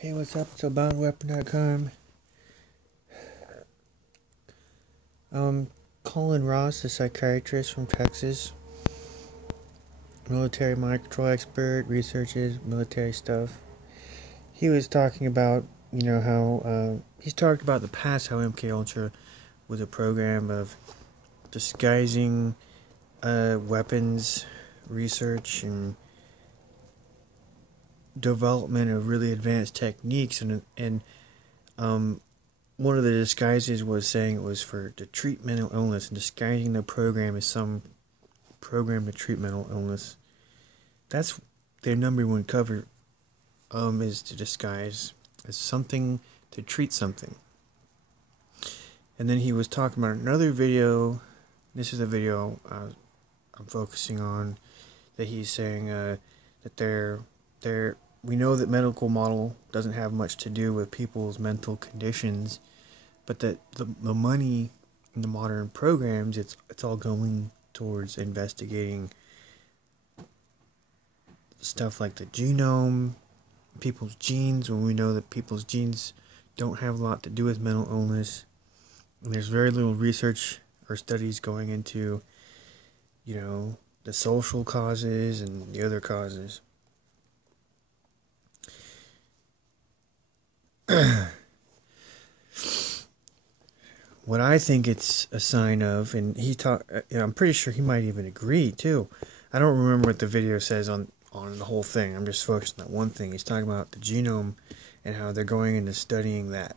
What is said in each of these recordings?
Hey, what's up? It's AboutWeapon.com. Colin Ross, a psychiatrist from Texas, military mind control expert, researches military stuff. He was talking about, how he's talked about the past, how MK Ultra was a program of disguising weapons research and development of really advanced techniques, and one of the disguises was saying it was to treat mental illness, and disguising the program as some program to treat mental illness. That's their number one cover, is to disguise as something to treat something. And then he was talking about another video. This is a video I'm focusing on, that he's saying that we know that medical model doesn't have much to do with people's mental conditions, but that the money in the modern programs, it's all going towards investigating stuff like the genome, people's genes, when we know that people's genes don't have a lot to do with mental illness. And there's very little research or studies going into, the social causes and the other causes. What I think it's a sign of, and I'm pretty sure he might even agree too. I don't remember what the video says on the whole thing. I'm just focused on that one thing. He's talking about the genome and how they're going into studying that,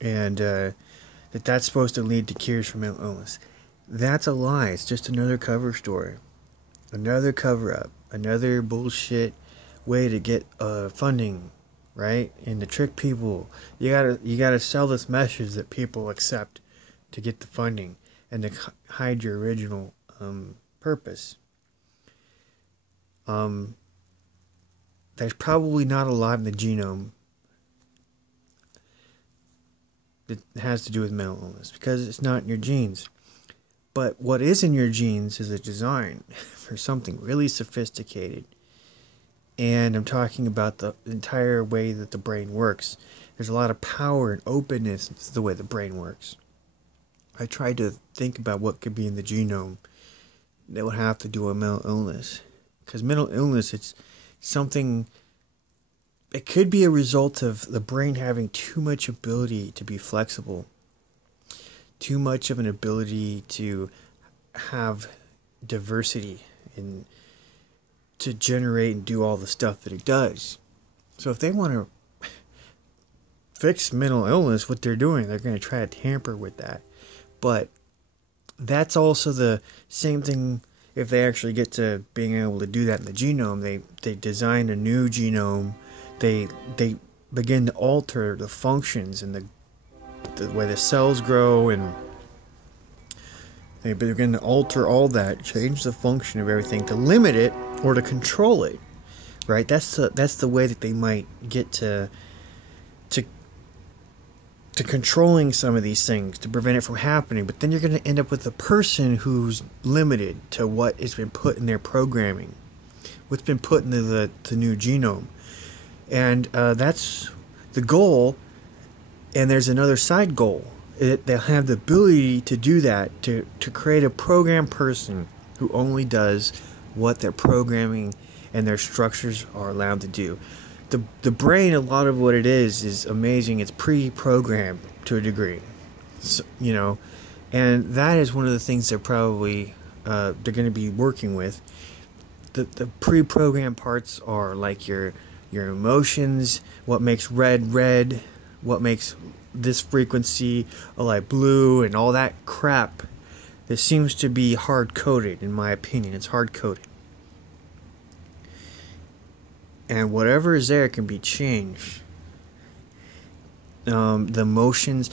and that's supposed to lead to cures for mental illness. That's a lie. It's just another cover story, another cover up, another bullshit way to get funding. Right? And to trick people. You gotta sell this message that people accept to get the funding, and to hide your original purpose. There's probably not a lot in the genome that has to do with mental illness, because it's not in your genes. But what is in your genes is a design for something really sophisticated. And I'm talking about the entire way that the brain works. There's a lot of power and openness to the way the brain works. I tried to think about what could be in the genome that would have to do with mental illness. Because mental illness, it's something, it could be a result of the brain having too much ability to be flexible. Too much of an ability to have diversity and to generate and do all the stuff that it does. So if they want to fix mental illness, what they're doing, they're going to try to tamper with that. But that's also the same thing. If they actually get to being able to do that in the genome, they design a new genome. They begin to alter the functions and the way the cells grow, and they begin to alter all that, change the function of everything to limit it or to control it, right? That's the way that they might get to controlling some of these things, to prevent it from happening. But then you're going to end up with a person who's limited to what has been put in their programming, what's been put into the new genome, and that's the goal. And there's another side goal. They'll have the ability to do that, to create a program person who only does what their programming and their structures are allowed to do. The brain, a lot of what it is amazing. It's pre-programmed to a degree, so, and that is one of the things they're probably they're going to be working with. The pre-programmed parts are like your emotions, what makes red, what makes this frequency a light blue, and all that crap. This seems to be hard-coded, in my opinion. It's hard-coded. And whatever is there can be changed. The emotions,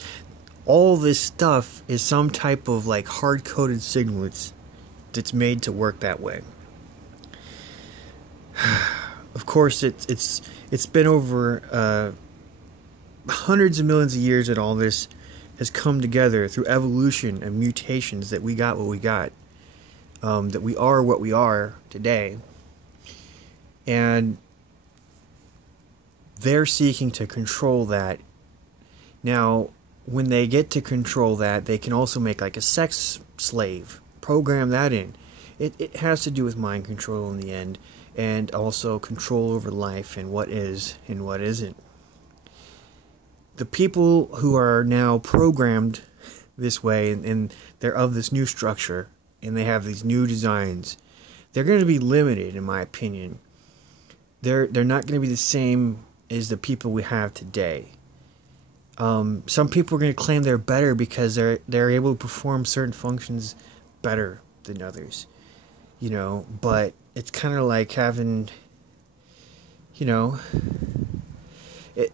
all this stuff is some type of like hard-coded signal that's made to work that way. Of course, it's been over hundreds of millions of years that all this has come together through evolution and mutations, that we got what we got, that we are what we are today. And they're seeking to control that. Now, when they get to control that, they can also make like a sex slave, program that in. It has to do with mind control in the end, and also control over life and what is and what isn't. The people who are now programmed this way, and they're of this new structure, and they have these new designs, they're going to be limited, in my opinion. They're not going to be the same as the people we have today. Some people are going to claim they're better because they're able to perform certain functions better than others, but it's kind of like having,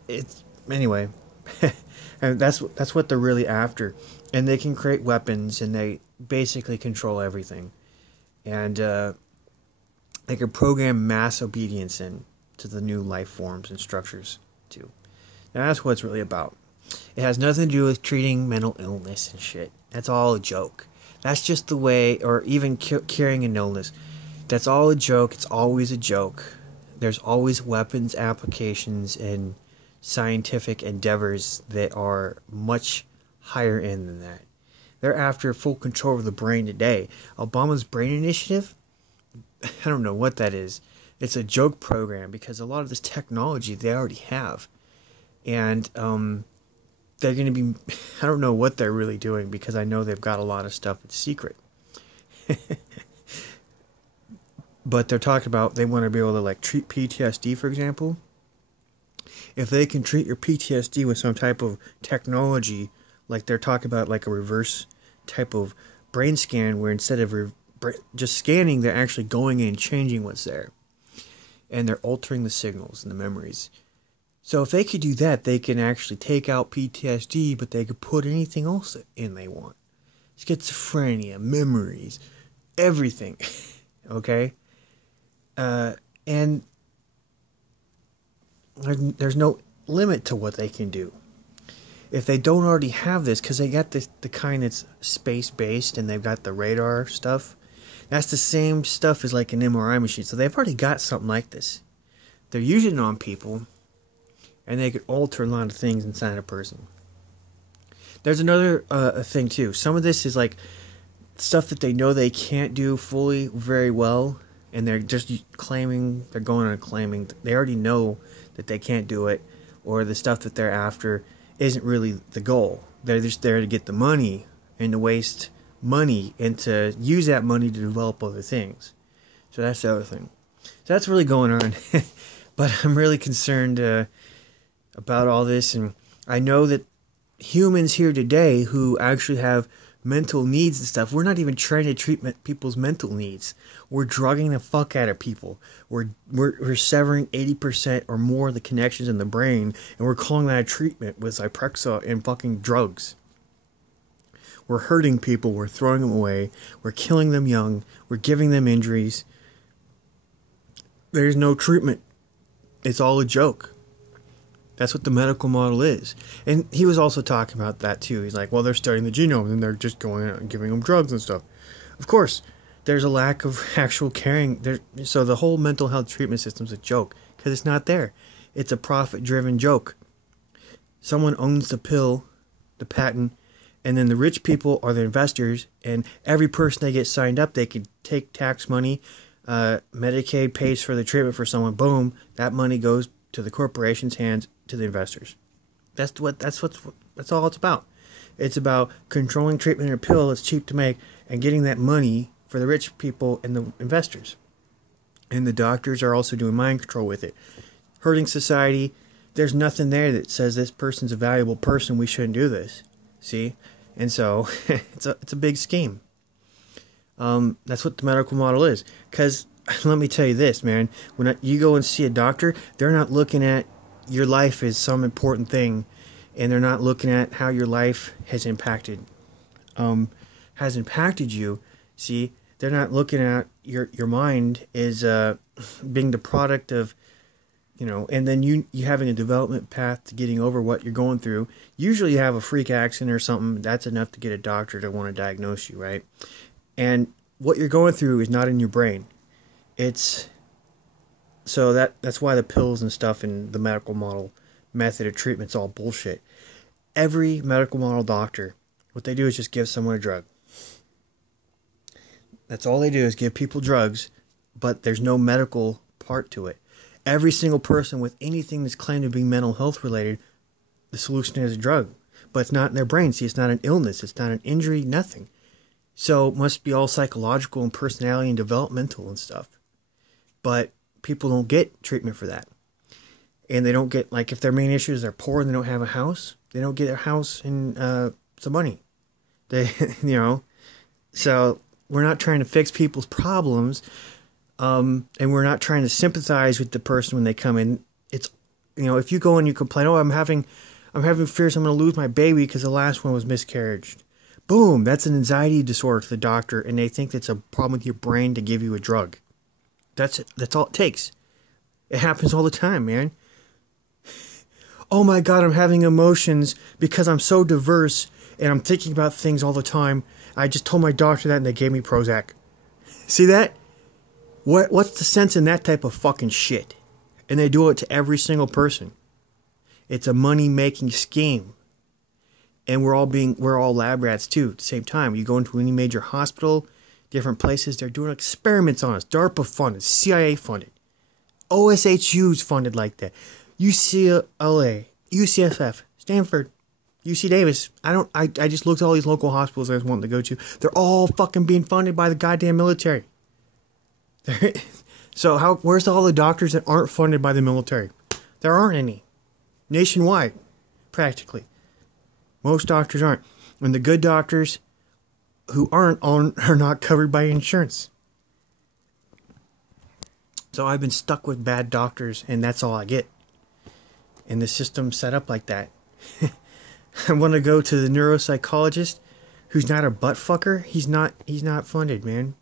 it's anyway. And that's what they're really after, and they can create weapons, and they basically control everything, and they can program mass obedience into the new life forms and structures too. Now that's what it's really about. It has nothing to do with treating mental illness and shit. That's all a joke. That's just the way, or even curing an illness. That's all a joke. It's always a joke. There's always weapons applications and scientific endeavors that are much higher end than that. They're after full control of the brain today. Obama's Brain Initiative, I don't know what that is. It's a joke program because a lot of this technology they already have. And they're going to be, I don't know what they're really doing because I know they've got a lot of stuff that's secret. But they're talking about they want to be able to like treat PTSD, for example. If they can treat your PTSD with some type of technology, like they're talking about like a reverse type of brain scan where instead of just scanning, they're actually going in and changing what's there. And they're altering the signals and the memories. So if they could do that, they can actually take out PTSD, but they could put anything else in they want. Schizophrenia, memories, everything. Okay? And there's no limit to what they can do. If they don't already have this, because they got the kind that's space-based and they've got the radar stuff, that's the same stuff as like an MRI machine. So they've already got something like this. They're using it on people, and they could alter a lot of things inside a person. There's another thing too. Some of this is like stuff that they know they can't do fully very well, and they're just claiming, they're going on claiming, they already know that they can't do it, or the stuff that they're after isn't really the goal. They're just there to get the money and to waste money and to use that money to develop other things. So that's the other thing. So that's really going on. But I'm really concerned about all this, and I know that humans here today who actually have mental needs and stuff, we're not even trying to treat people's mental needs. We're drugging the fuck out of people. We're severing 80% or more of the connections in the brain, and we're calling that a treatment with Zyprexa and fucking drugs. We're hurting people. We're throwing them away. We're killing them young. We're giving them injuries. There's no treatment. It's all a joke. That's what the medical model is. And he was also talking about that too. He's like, well, they're studying the genome and they're just going out and giving them drugs and stuff. Of course, there's a lack of actual caring. So the whole mental health treatment system is a joke because it's not there. It's a profit-driven joke. Someone owns the pill, the patent, and then the rich people are the investors, and every person they get signed up, they can take tax money. Medicaid pays for the treatment for someone. Boom, that money goes to the corporation's hands, to the investors. That's all it's about. It's about controlling treatment in a pill that's cheap to make and getting that money for the rich people and the investors. And the doctors are also doing mind control with it. Hurting society. There's nothing there that says this person's a valuable person, we shouldn't do this. See? And so it's a big scheme. That's what the medical model is. Because let me tell you this, man. When you go and see a doctor, they're not looking at your life as some important thing, and they're not looking at how your life has impacted you. See, they're not looking at your mind as being the product of, and then you having a development path to getting over what you're going through. Usually you have a freak accident or something. That's enough to get a doctor to want to diagnose you, right? And what you're going through is not in your brain. It's So that's why the pills and stuff in the medical model method of treatment's all bullshit. Every medical model doctor, what they do is just give someone a drug. That's all they do is give people drugs, but there's no medical part to it. Every single person with anything that's claimed to be mental health related, the solution is a drug. But it's not in their brain. See, it's not an illness. It's not an injury, nothing. So it must be all psychological and personality and developmental and stuff. But people don't get treatment for that. And they don't get, like, if their main issue is they're poor and they don't have a house, they don't get a house and some money. They, so we're not trying to fix people's problems. And we're not trying to sympathize with the person when they come in. It's, if you go and you complain, oh, I'm having fears I'm going to lose my baby because the last one was miscarriage. Boom, that's an anxiety disorder to the doctor, and they think it's a problem with your brain to give you a drug. That's it. That's all it takes. It happens all the time, man. Oh my God, I'm having emotions because I'm so diverse and I'm thinking about things all the time. I just told my doctor that and they gave me Prozac. See that? What's the sense in that type of fucking shit? And they do it to every single person. It's a money-making scheme. And we're all lab rats too at the same time. You go into any major hospital, different places, they're doing experiments on us. DARPA funded, CIA funded. OSHU's funded like that. UCLA, UCSF, Stanford, UC Davis. I just looked at all these local hospitals I was wanting to go to. They're all fucking being funded by the goddamn military. So where's all the doctors that aren't funded by the military? There aren't any. Nationwide, practically. Most doctors aren't. And the good doctors who are not covered by insurance. So I've been stuck with bad doctors, and that's all I get. And the system's set up like that. I want to go to the neuropsychologist who's not a butt fucker. He's not funded, man.